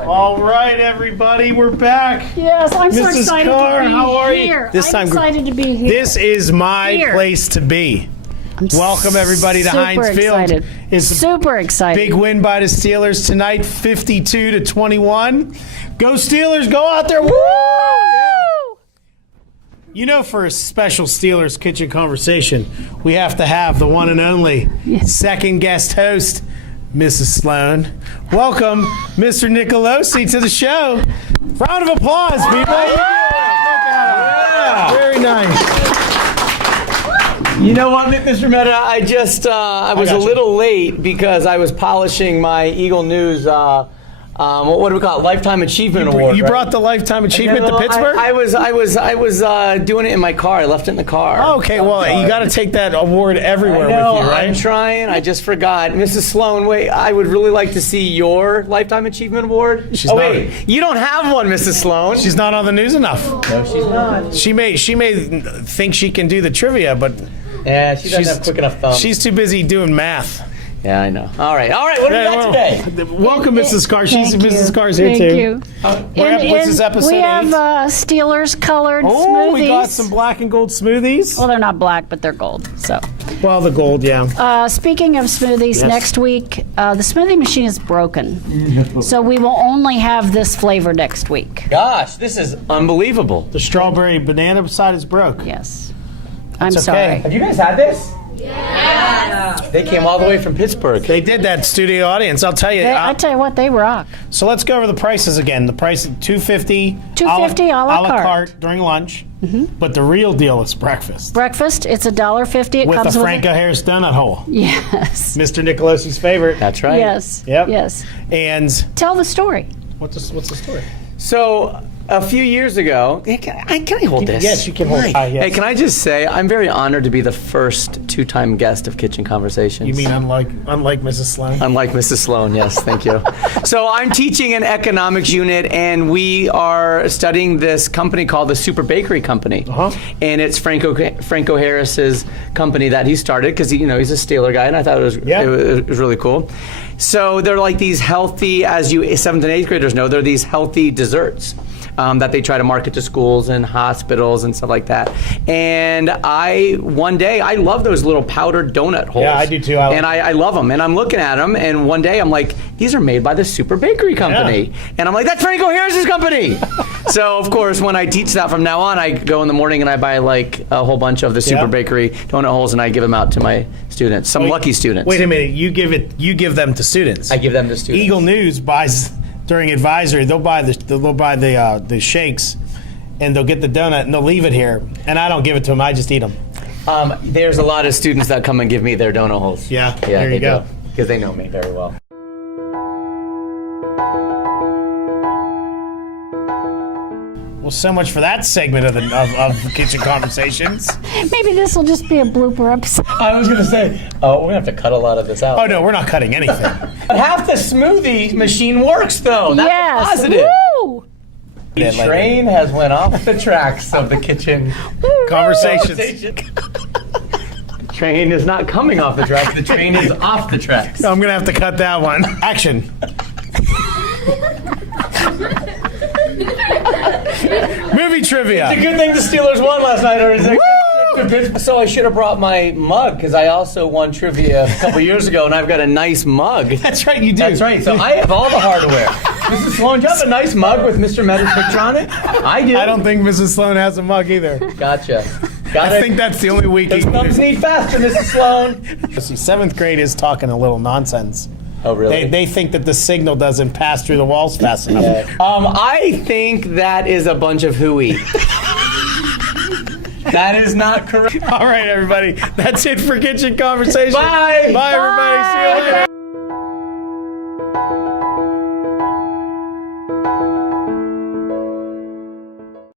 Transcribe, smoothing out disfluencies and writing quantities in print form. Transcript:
All right, everybody, we're back. Yes, I'm so Mrs. excited Carr, to be how are here. you? I'm excited to be here. This is my place to be. Welcome everybody to Heinz Field. Excited. It's super excited. Big win by the Steelers tonight, 52-21. Go Steelers! Go out there! Woo! Yeah. You know, for a special Steelers kitchen conversation, we have to have the one and only second guest host, Mrs. Sloan. Welcome, Mr. Nicolosi, to the show. Round of applause, people. Yeah. Very nice. You know what, Mr. Mehta? I was a little late because I was polishing my Eagle News, what do we call it? Lifetime Achievement Award. You brought the Lifetime Achievement to Pittsburgh? I was doing it in my car. I left it in the car. Oh, okay, well, you got to take that award everywhere with you, right? I'm trying. I just forgot. Mrs. Sloan, wait, I would really like to see your Lifetime Achievement Award. Wait, you don't have one, Mrs. Sloan. She's not on the news enough. No, she's not. She may think she can do the trivia, but yeah, she doesn't have quick enough thumbs. She's too busy doing math. Yeah, I know. All right. What do we got today? Welcome, Mrs. Carr. Mrs. Carr's here, Thank too. you. What's this episode? We have Steelers colored smoothies. Oh, we got some black and gold smoothies. Well, they're not black, but they're gold. So. Well, the gold, yeah. Speaking of smoothies, next week, the smoothie machine is broken. So we will only have this flavor next week. Gosh, this is unbelievable. The strawberry banana side is broke. Yes. I'm okay. sorry. Have you guys had this? Yeah. They came all the way from Pittsburgh. They did that studio audience. I'll tell you. I tell you what, they rock. So let's go over the prices again. The price is $2.50. $2.50 a la carte during lunch. But the real deal is breakfast. Breakfast, it's $1.50. It with comes a with Franco Harris donut hole. Yes. Mr. Nicolosi's favorite. That's right. Yes. Yep. Yes. And tell the story. What's the story? So a few years ago, can I hold this? Yes, you can hold it. Yes. Hey, can I just say, I'm very honored to be the first two-time guest of Kitchen Conversations. You mean unlike Mrs. Sloan? Unlike Mrs. Sloan, yes, thank you. So I'm teaching an economics unit, and we are studying this company called the Super Bakery Company. And it's Franco Harris's company that he started because he's a Steeler guy, and I thought it was really cool. So they're like these healthy, as you 7th and 8th graders know, they're these healthy desserts. That they try to market to schools and hospitals and stuff like that. And one day, I love those little powdered donut holes. Yeah, I do too. I love them. And I'm looking at them, and one day I'm like, these are made by the Super Bakery Company. Yeah. And I'm like, that's Franco Harris's company. So, of course, when I teach that from now on, I go in the morning and I buy like a whole bunch of the Super Bakery donut holes, and I give them out to my students, lucky students. Wait a minute, you give them to students. I give them to students. Eagle News buys. During advisory, they'll buy the shakes, and they'll get the donut, and they'll leave it here. And I don't give it to them; I just eat them. There's a lot of students that come and give me their donut holes. Yeah, there you go. Because they know me very well. Well, so much for that segment of Kitchen Conversations. Maybe this will just be a blooper episode. I was going to say, we're going to have to cut a lot of this out. Oh, no, we're not cutting anything. But half the smoothie machine works, though. That's positive. Woo! The train has went off the tracks of the Kitchen Conversations. Train is not coming off the tracks. The train is off the tracks. I'm going to have to cut that one. Action. Movie trivia. It's a good thing the Steelers won last night. So I should have brought my mug because I also won trivia a couple years ago, and I've got a nice mug. That's right, you do. That's right. So I have all the hardware. Mrs. Sloan, do you have a nice mug with Mr. Mehta's picture on it? I do. I don't think Mrs. Sloan has a mug either. Gotcha. I think that's the only week. Those thumbs need faster, Mrs. Sloan. See, 7th grade is talking a little nonsense. Oh, really? They think that the signal doesn't pass through the walls fast enough. Yeah. I think that is a bunch of hooey. That is not correct. All right, everybody. That's it for Kitchen Conversation. Bye. Bye, everybody. See you later.